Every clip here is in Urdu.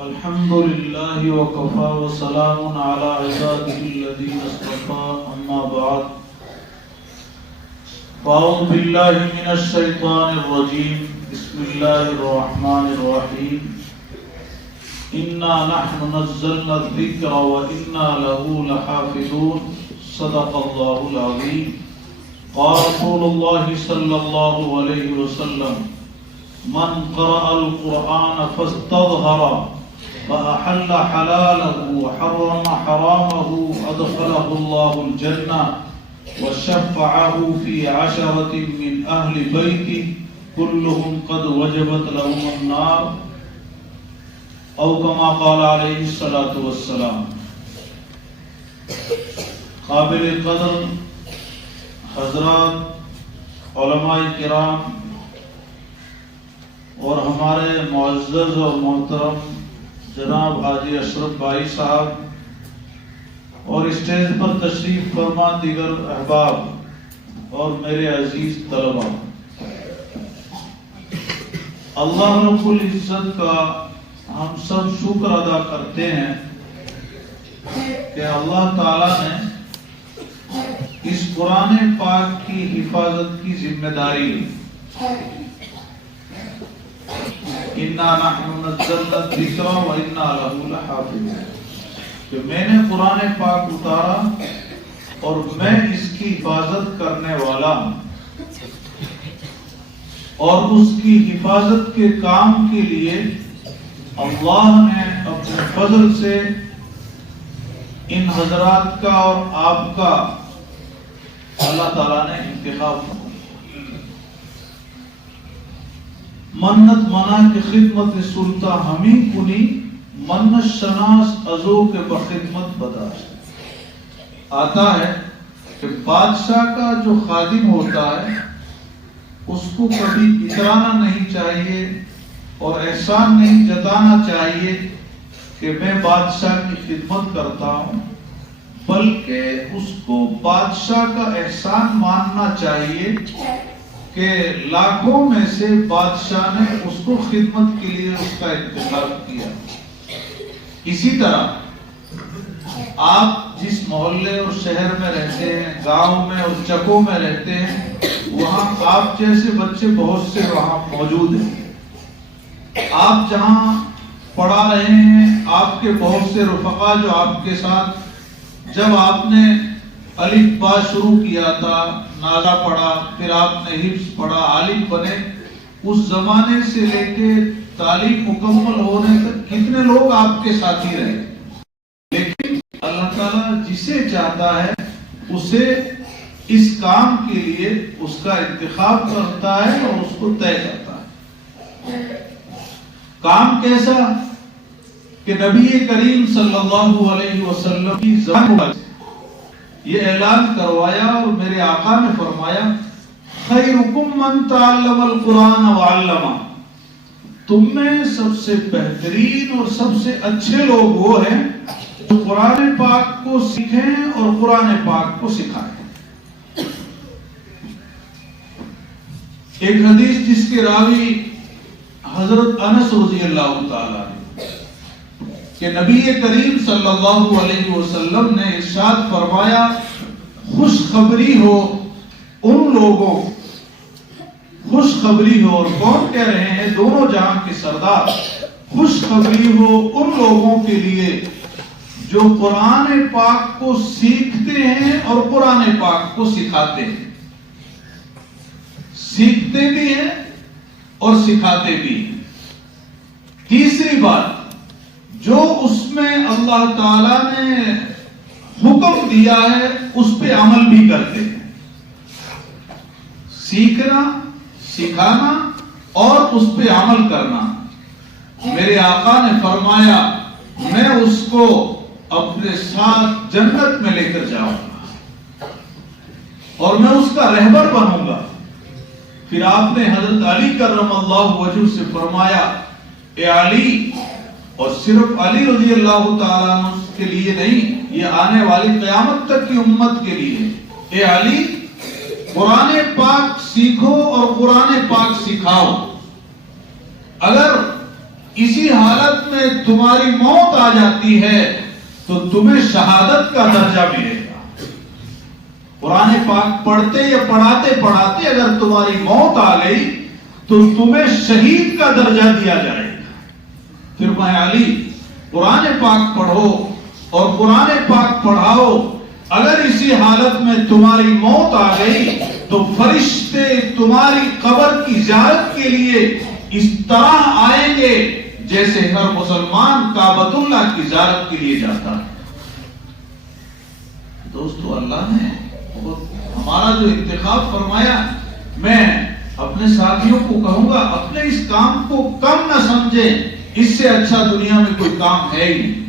الحمد لله وكفى وسلام على عباده الذين اصطفى أما بعد فأعوذ بالله من الشيطان الرجيم بسم الله الرحمن الرحيم إنا نحن نزلنا الذكر وإنا له لحافظون صدق الله العظيم قال رسول الله صلى الله عليه وسلم من قرأ القرآن فاستظهر فأحل حلاله وحرم حرامه أدخله الله الجنة وشفعه في 10 من أهل بيته كلهم قد وجبت لهم النار أو كما قال عليه الصلاة والسلام. قابل قدر حضرات علماء کرام اور ہمارے معزز اور محترم جناب حاجی اشرف بھائی صاحب اور اسٹیج پر تشریف فرما دیگر احباب اور میرے عزیز طلباء، اللہ رب العزت کا ہم سب شکر ادا کرتے ہیں کہ اللہ تعالیٰ نے اس قرآن پاک کی حفاظت کی ذمہ داری لی. اِنَّا نَحْنُ نَزَّلْنَا الذِّكْرَ وَإِنَّا لَهُ لَحَافِظُونَ کہ میں نے قرآن پاک اتارا اور میں اس کی حفاظت کرنے والا ہوں، اور اس کی حفاظت کے کام کے لیے اللہ نے اپنے فضل سے ان حضرات کا اور آپ کا اللہ تعالیٰ نے انتخاب کیا. منت منا کی خدمت سلطہ ہمیں کنی منت شناس ازو کے بخدمت بداشت. آتا ہے کہ بادشاہ کا جو خادم ہوتا ہے اس کو کبھی اترانا نہیں چاہیے اور احسان نہیں جتانا چاہیے کہ میں بادشاہ کی خدمت کرتا ہوں، بلکہ اس کو بادشاہ کا احسان ماننا چاہیے کہ لاکھوں میں سے بادشاہ نے اس کو خدمت کے لیے اس کا انتخاب کیا. اسی طرح آپ جس محلے اور شہر میں رہتے ہیں، گاؤں میں اور چکوں میں رہتے ہیں، وہاں آپ جیسے بچے بہت سے وہاں موجود ہیں. آپ جہاں پڑھا رہے ہیں، آپ کے بہت سے رفقا جو آپ کے ساتھ جب آپ نے الف با شروع کیا تھا، نالا پڑھا، پھر آپ نے حفظ پڑھا، عالم بنے، اس زمانے سے لے کے تعلیم مکمل ہونے تک کتنے لوگ آپ کے ساتھی رہے. لیکن اللہ تعالیٰ جسے چاہتا ہے اسے اس کام کے لیے اس کا انتخاب کرتا ہے اور اس کو طے کرتا ہے. کام کیسا کہ نبی کریم صلی اللہ علیہ وسلم کی زبان یہ اعلان کروایا اور میرے آقا نے فرمایا خیرکم من تعلم القرآن وعلمہ، تم میں سب سے بہترین اور سب سے اچھے لوگ وہ ہیں جو قرآن پاک کو سیکھیں اور قرآن پاک کو سکھائیں. ایک حدیث جس کے راوی حضرت انس رضی اللہ تعالیٰ کہ نبی کریم صلی اللہ علیہ وسلم نے ارشاد فرمایا خوشخبری ہو ان لوگوں، خوشخبری ہو، اور کون کہہ رہے ہیں؟ دونوں جہاں کے سردار. خوشخبری ہو ان لوگوں کے لیے جو قرآن پاک کو سیکھتے ہیں اور قرآن پاک کو سکھاتے ہیں. سیکھتے بھی ہیں اور سکھاتے بھی ہیں. تیسری بات، جو اس میں اللہ تعالیٰ نے حکم دیا ہے اس پہ عمل بھی کرتے ہیں. سیکھنا، سکھانا اور اس پہ عمل کرنا. میرے آقا نے فرمایا میں اس کو اپنے ساتھ جنت میں لے کر جاؤں گا اور میں اس کا رہبر بنوں گا. پھر آپ نے حضرت علی کرم اللہ وجہ سے فرمایا اے علی، اور صرف علی رضی اللہ تعالیٰ عنہ کے لیے نہیں، یہ آنے والی قیامت تک کی امت کے لیے، اے علی قرآن پاک سیکھو اور قرآن پاک سکھاؤ. اگر اسی حالت میں تمہاری موت آ جاتی ہے تو تمہیں شہادت کا درجہ ملے گا۔ قرآن پاک پڑھتے یا پڑھاتے پڑھاتے اگر تمہاری موت آ گئی تو تمہیں شہید کا درجہ دیا جائے گا۔ پھر میں علی قرآن پاک پڑھو اور قرآن پاک پڑھاؤ، اگر اسی حالت میں تمہاری موت آ گئی تو فرشتے تمہاری قبر کی زیارت کے لیے اس طرح آئیں گے جیسے ہر مسلمان کعبۃ اللہ کی زیارت کے لیے جاتا ہے۔ دوستو، اللہ نے ہمارا جو انتخاب فرمایا، میں اپنے ساتھیوں کو کہوں گا اپنے اس کام کو کم نہ سمجھیں، اس سے اچھا دنیا میں کوئی کام ہے ہی نہیں۔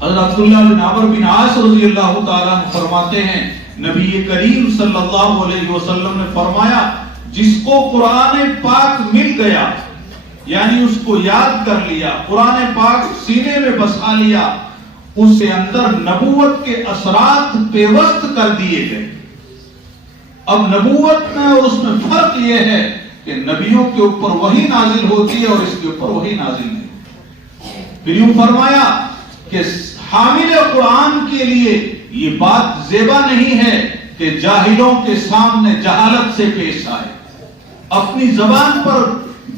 حضرت عبداللہ بن عمرو بن عاص رضی اللہ تعالیٰ عنہ فرماتے ہیں، نبی کریم صلی اللہ علیہ وسلم نے فرمایا، جس کو قرآن پاک مل گیا، یعنی اس کو یاد کر لیا، قرآن پاک سینے میں بسا لیا، اس کے اندر نبوت کے اثرات پیوست کر دیے گئے۔ اب نبوت میں اور اس میں فرق یہ ہے کہ نبیوں کے اوپر وحی نازل ہوتی ہے اور اس کے اوپر وحی نازل نہیں ہوتی۔ پھر یوں فرمایا کہ حامل قرآن کے لیے یہ بات زیبا نہیں ہے کہ جاہلوں کے سامنے جہالت سے پیش آئے، اپنی زبان پر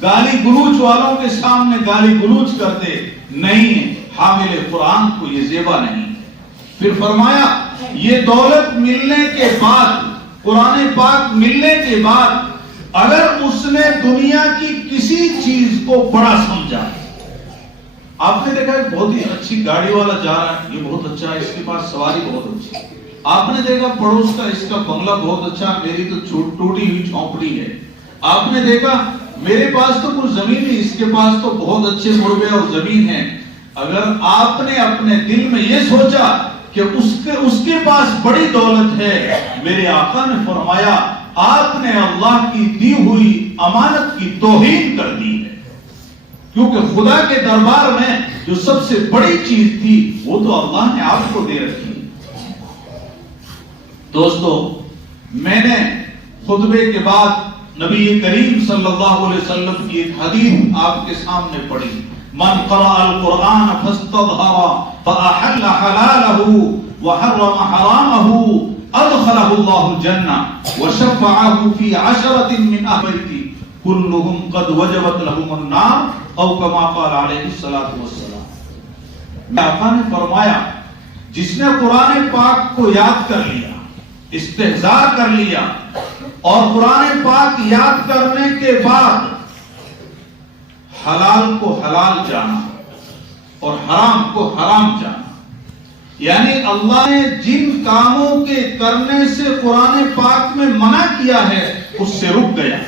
گالی گلوچ والوں کے سامنے گالی گلوچ کرتے نہیں، حامل قرآن کو یہ زیبا نہیں۔ پھر فرمایا یہ دولت ملنے کے بعد، قرآن پاک ملنے کے بعد اگر اس نے دنیا کی کسی چیز کو بڑا سمجھا، آپ نے دیکھا ہے بہت ہی اچھی گاڑی والا جا رہا ہے، یہ بہت اچھا ہے، اس کے پاس سواری بہت اچھی ہے۔ آپ نے دیکھا پڑوس کا اس کا بنگلہ بہت اچھا ہے، میری تو ٹوٹی ہوئی جھونپڑی ہے۔ آپ نے دیکھا میرے پاس تو کچھ زمین ہے، اس کے پاس تو بہت اچھے مربے اور زمین ہے۔ اگر آپ نے اپنے دل میں یہ سوچا کہ اس کے پاس بڑی دولت ہے، میرے آقا نے فرمایا آپ نے اللہ کی دی ہوئی امانت کی توہین کر دی ہے، کیونکہ خدا کے دربار میں جو سب سے بڑی چیز تھی وہ تو اللہ نے آپ کو دے رکھی۔ دوستو، میں نے خطبے کے بعد نبی کریم صلی اللہ علیہ وسلم کی ایک حدیث آپ کے سامنے پڑھی، من قرأ القرآن فاستظهر فأحل حلاله وحرم حرامه ادخله الله الجنة وشفعه في 10 من أهل بيتي كلهم قد وجبت لهم النار او كما قال عليه الصلاة والسلام۔ آقا نے فرمایا جس نے قرآن پاک کو یاد کر لیا، استحضار کر لیا، اور قرآن پاک یاد کرنے کے بعد حلال کو حلال جانا اور حرام کو حرام جانا، یعنی اللہ نے جن کاموں کے کرنے سے قرآن پاک میں منع کیا ہے اس سے رک گیا،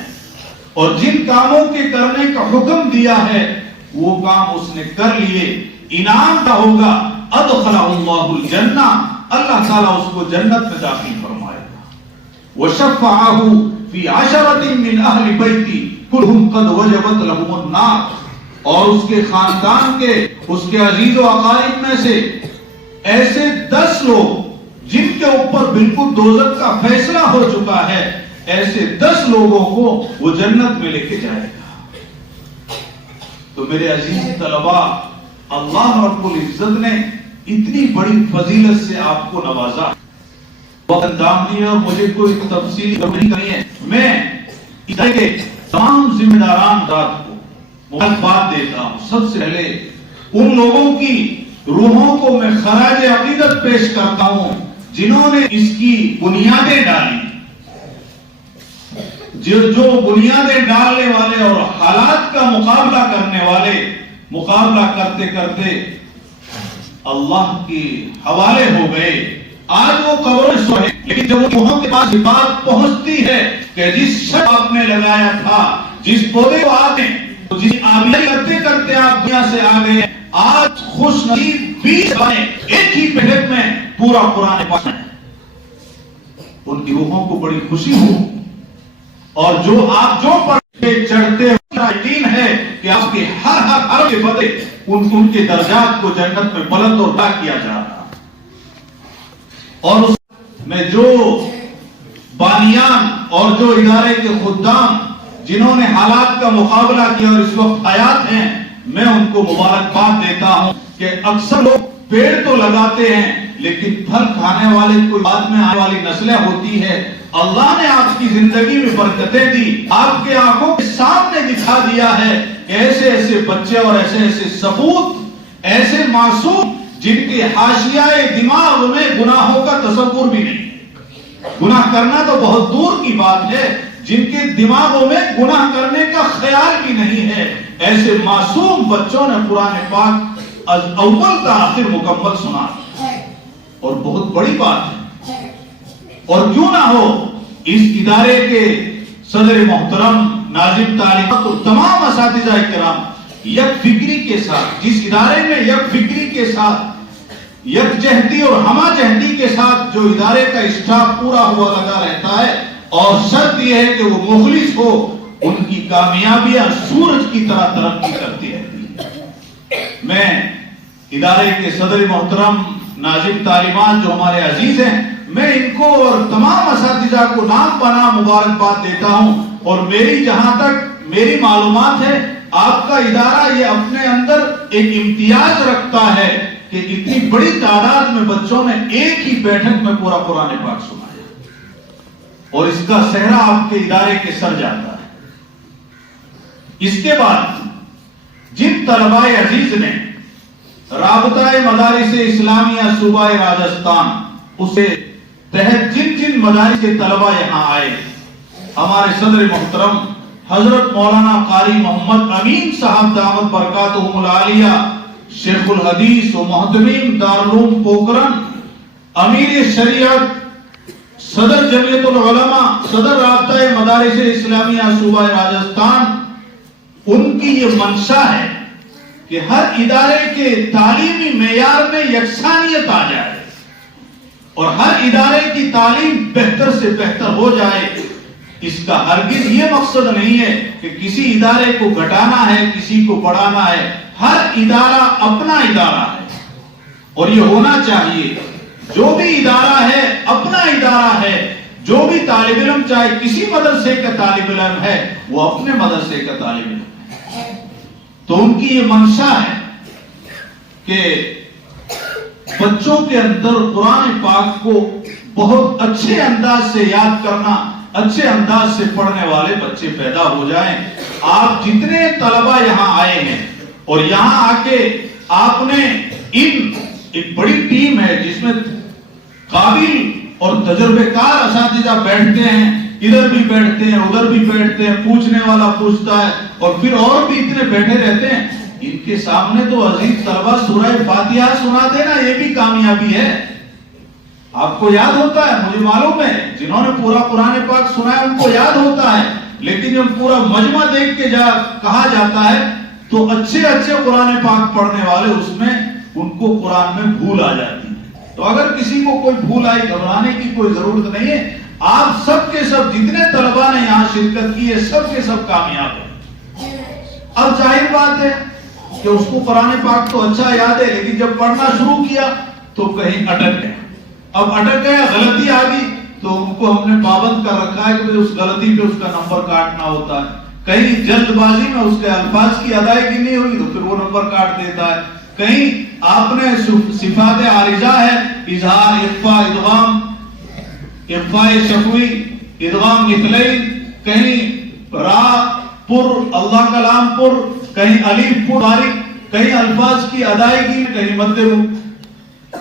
اور جن کاموں کے کرنے کا حکم دیا ہے وہ کام اس نے کر لیے، انعام کا ہوگا، ادخلہ اللہ الجنہ، اللہ تعالیٰ اس کو جنت میں داخل فرمائے گا۔ وشفعہ فی 10 من اہل بیتی کلہم قد وجبت لہم النار، اور اس کے خاندان کے، اس کے عزیز و اقارب میں سے ایسے 10 لوگ جن کے اوپر بالکل دوزخ کا فیصلہ ہو چکا ہے، ایسے 10 لوگوں کو وہ جنت میں لے کے جائے گا۔ تو میرے عزیز طلباء، اللہ رب العزت نے اتنی بڑی فضیلت سے آپ کو نوازا، وقت دام نہیں ہے اور مجھے کوئی تفصیل نہیں کرنی ہے۔ میں ادارے کے تمام ذمہ داران رات کو مبارکباد دیتا ہوں۔ سب سے پہلے ان لوگوں کی روحوں کو میں خراج عقیدت پیش کرتا ہوں جنہوں نے اس کی بنیادیں ڈالی، جو بنیادیں ڈالنے والے اور حالات کا مقابلہ کرنے والے، مقابلہ کرتے کرتے اللہ کے حوالے ہو گئے۔ آج وہ قبروں میں سوئے، لیکن جب روحوں کے پاس بات پہنچتی ہے کہ جس شخص آپ نے لگایا تھا، جس پودے کو آپ نے، جس آبیائی کرتے کرتے آپ دنیا سے آ گئے، آج خوش نصیب 20 بنے ایک ہی پہر میں پورا قرآن پاک ہے، ان کی روحوں کو بڑی خوشی ہو، اور جو آپ جو پڑھتے چڑھتے یقین ہے کہ آپ کے ہر کے بدلے ان کے درجات کو جنت میں بلند اور بڑا کیا جا رہا، اور اس میں جو بانیان اور جو ادارے کے خدام جنہوں نے حالات کا مقابلہ کیا اور اس وقت حیات ہیں، میں ان کو مبارکباد دیتا ہوں کہ اکثر لوگ پیڑ تو لگاتے ہیں لیکن پھل کھانے والے کوئی بعد میں آنے والی نسلیں ہوتی ہے۔ اللہ نے آپ کی زندگی میں برکتیں دی، آپ کے آنکھوں کے سامنے دکھا دیا ہے کہ ایسے ایسے بچے اور ایسے ایسے سپوت، ایسے معصوم جن کے حاشیہ دماغ میں گناہوں کا تصور بھی نہیں، گناہ کرنا تو بہت دور کی بات ہے، جن کے دماغوں میں گناہ کرنے کا خیال بھی نہیں ہے، ایسے معصوم بچوں نے قرآن پاک از اول تا آخر مکمل سنا، اور بہت بڑی بات ہے۔ اور کیوں نہ ہو اس ادارے کے صدر محترم ناظم تعلیمات اور تمام اساتذہ کرام یک فکری کے ساتھ، جس ادارے میں یک فکری کے ساتھ، یک جہتی اور ہمہ جہتی کے ساتھ جو ادارے کا اسٹاف پورا ہوا لگا رہتا ہے، اور شرط یہ ہے کہ وہ مخلص ہو، ان کی کامیابیاں سورج کی طرح ترقی کرتی رہتی ہے۔ میں ادارے کے صدر محترم ناظم تعلیمات جو ہمارے عزیز ہیں، میں ان کو اور تمام اساتذہ کو نام بنا مبارکباد دیتا ہوں، اور میری جہاں تک میری معلومات ہے، آپ کا ادارہ یہ اپنے اندر ایک امتیاز رکھتا ہے کہ اتنی بڑی تعداد میں بچوں نے ایک ہی بیٹھک میں پورا قرآن پاک سنایا، اور اس کا صحرا آپ کے ادارے کے سر جاتا ہے۔ اس کے بعد جن طلباء عزیز نے رابطہ مدارس اسلامیہ صوبہ راجستھان اسے تحت جن مدارس کے طلباء یہاں آئے، ہمارے صدر محترم حضرت مولانا قاری محمد امین صاحب دامت برکاتہم العالیہ، شیخ الحدیث و محتمیم دارالعلوم پوکرن، امیر شریعت، صدر جمعیت العلماء، صدر رابطہ مدارس اسلامیہ صوبہ راجستھان، ان کی یہ منشا ہے کہ ہر ادارے کے تعلیمی معیار میں یکسانیت آ جائے اور ہر ادارے کی تعلیم بہتر سے بہتر ہو جائے۔ اس کا ہرگز یہ مقصد نہیں ہے کہ کسی ادارے کو گھٹانا ہے، کسی کو بڑھانا ہے، ہر ادارہ اپنا ادارہ ہے، اور یہ ہونا چاہیے۔ جو بھی ادارہ ہے اپنا ادارہ ہے، جو بھی طالب علم چاہے کسی مدرسے کا طالب علم ہے، وہ اپنے مدرسے کا طالب علم ہے۔ تو ان کی یہ منشا ہے کہ بچوں کے اندر قرآن پاک کو بہت اچھے انداز سے یاد کرنا، اچھے انداز سے پڑھنے والے بچے پیدا ہو جائیں۔ آپ جتنے طلباء یہاں آئے ہیں اور یہاں آ کے آپ نے ایک بڑی ٹیم ہے جس میں قابل اور تجربے کار اساتذہ بیٹھتے ہیں، ادھر بھی بیٹھتے ہیں ادھر بھی بیٹھتے ہیں، پوچھنے والا پوچھتا ہے، اور پھر اور بھی اتنے بیٹھے رہتے ہیں۔ ان کے سامنے تو عزیز طلبہ سورہ فاتحہ سنا دینا یہ بھی کامیابی ہے۔ آپ کو یاد ہوتا ہے، مجھے معلوم ہے جنہوں نے پورا قرآن پاک سنا ہے ان کو یاد ہوتا ہے، لیکن جب پورا مجمع دیکھ کے کہا جاتا ہے تو اچھے قرآن پاک پڑھنے والے اس میں ان کو قرآن میں بھول آ جاتی ہے۔ تو اگر کسی کو کوئی بھول آئی، گھبرانے کی کوئی ضرورت نہیں ہے۔ آپ سب کے سب جتنے طلباء نے یہاں شرکت کی ہے سب کے سب کامیاب ہیں۔ اب ظاہر بات ہے کہ اس کو قرآن پاک تو اچھا یاد ہے، لیکن جب پڑھنا شروع کیا تو کہیں اٹک گیا۔ اب اٹک گیا، غلطی آ گئی تو ان کو ہم نے پابند کر رکھا ہے کہ اس غلطی پہ اس کا نمبر کاٹنا ہوتا ہے۔ کہیں جلد بازی میں اس کے الفاظ کی ادائیگی نہیں ہوئی تو پھر وہ نمبر کاٹ دیتا ہے۔ کہیں آپ نے صفات عارضہ ہے، اظہار، اخفاء، ادغام، اخفاء شفوی، ادغام مثلین، کہیں را پر، اللہ کلام پر، کہیں الف پر باریک، کہیں الفاظ کی ادائیگی، کہیں مد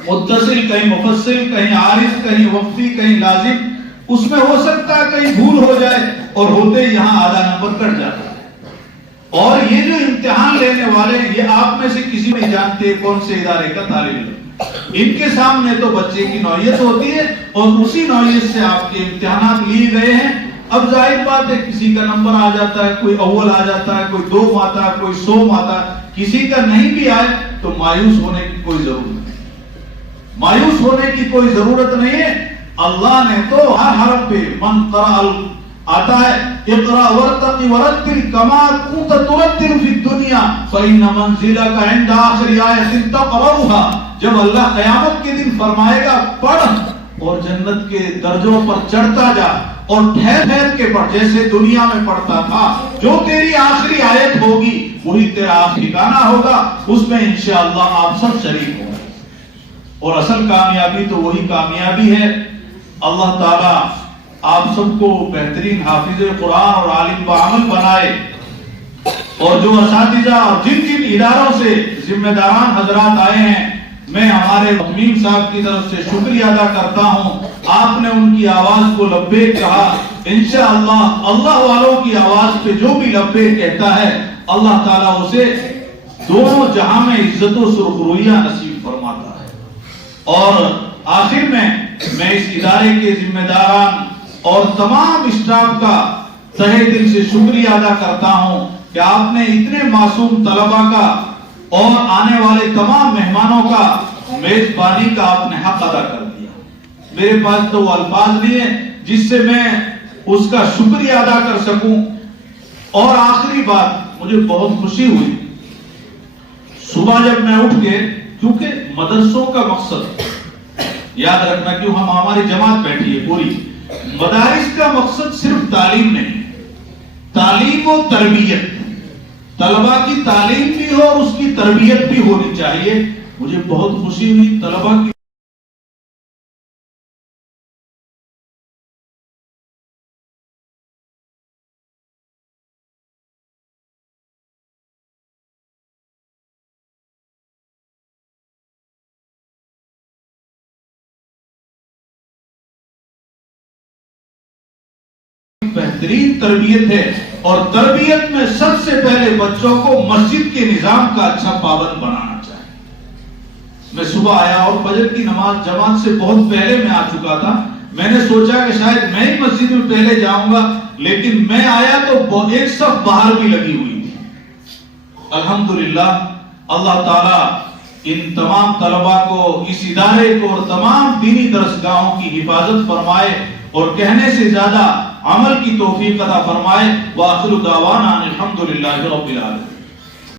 متصل، کہیں مفصل، کہیں عارض، کہیں وقفی، کہیں لازم، اس میں ہو سکتا ہے کہیں بھول ہو جائے اور ہوتے یہاں آدھا نمبر کٹ جاتا ہے۔ اور یہ جو امتحان لینے والے یہ آپ میں سے کسی نہیں جانتے کون سے ادارے کا طالب علم، ان کے سامنے تو بچے کی نوعیت ہوتی ہے اور اسی نوعیت سے آپ کے امتحانات لیے گئے ہیں۔ اب ظاہر بات ہے کسی کا نمبر آ جاتا ہے، کوئی اول آ جاتا ہے، کوئی 2 آتا ہے، کوئی 100 آتا ہے، کسی کا نہیں بھی آئے تو مایوس ہونے کی کوئی ضرورت نہیں، مایوس ہونے کی کوئی ضرورت نہیں ہے۔ اللہ نے تو ہر حرف پہ من قرأ آتا ہے، اقرأ ورتقی ورتل کما کنت ترتل فی الدنیا فإن منزلک عند آخر آیۃ تقرأها۔ جب اللہ قیامت کے دن فرمائے گا پڑھ اور جنت کے درجوں پر چڑھتا جا، اور ٹھہر ٹھہر کے پڑھ، جیسے دنیا میں پڑھتا تھا. جو تیری آخری آیت ہوگی وہی تیرا آخری ٹھکانہ ہوگا، اس میں انشاءاللہ آپ سب شریک ہوں گے. اور اصل کامیابی تو وہی کامیابی ہے. اللہ تعالیٰ آپ سب کو بہترین حافظ قرآن اور عالم بعمل بنائے. اور جو اساتذہ اور جن جن اداروں سے ذمہ داران حضرات آئے ہیں، میں ہمارے مقیم صاحب کی طرف سے شکریہ ادا کرتا ہوں. آپ نے ان کی آواز کو لبیک کہا. انشاءاللہ اللہ والوں کی آواز پہ جو بھی لبیک کہتا ہے اللہ تعالیٰ اسے دونوں جہاں میں عزت و سرخرویہ نصیب فرماتا ہے. اور آخر میں اس ادارے کے ذمہ داران اور تمام اسٹاف کا تہہ دل سے شکریہ ادا کرتا ہوں کہ آپ نے اتنے معصوم طلبہ کا اور آنے والے تمام مہمانوں کا میزبانی کا آپ نے حق ادا کر دیا. میرے پاس تو وہ الفاظ نہیں ہے جس سے میں اس کا شکریہ ادا کر سکوں. اور آخری بات، مجھے بہت خوشی ہوئی صبح جب میں اٹھ کے، کیونکہ مدرسوں کا مقصد یاد رکھنا، کیوں ہماری جماعت بیٹھی ہے پوری، مدارس کا مقصد صرف تعلیم نہیں، تعلیم و تربیت، طلباء کی تعلیم بھی ہو اور اس کی تربیت بھی ہونی چاہیے. مجھے بہت خوشی ہوئی طلباء کی بہترین تربیت ہے. اور تربیت میں سب سے پہلے بچوں کو مسجد کے نظام کا اچھا پابند بنانا چاہیے. میں صبح آیا اور فجر کی نماز جماعت سے بہت پہلے میں آ چکا تھا. میں نے سوچا کہ شاید میں ہی مسجد میں پہلے جاؤں گا، لیکن میں آیا تو ایک صف باہر بھی لگی ہوئی تھی. الحمدللہ اللہ تعالیٰ ان تمام طلباء کو، اس ادارے کو اور تمام دینی درسگاہوں کی حفاظت فرمائے اور کہنے سے زیادہ عمل کی توفیق عطا فرمائے. وآخر دعوانا الحمدللہ رب العالمین.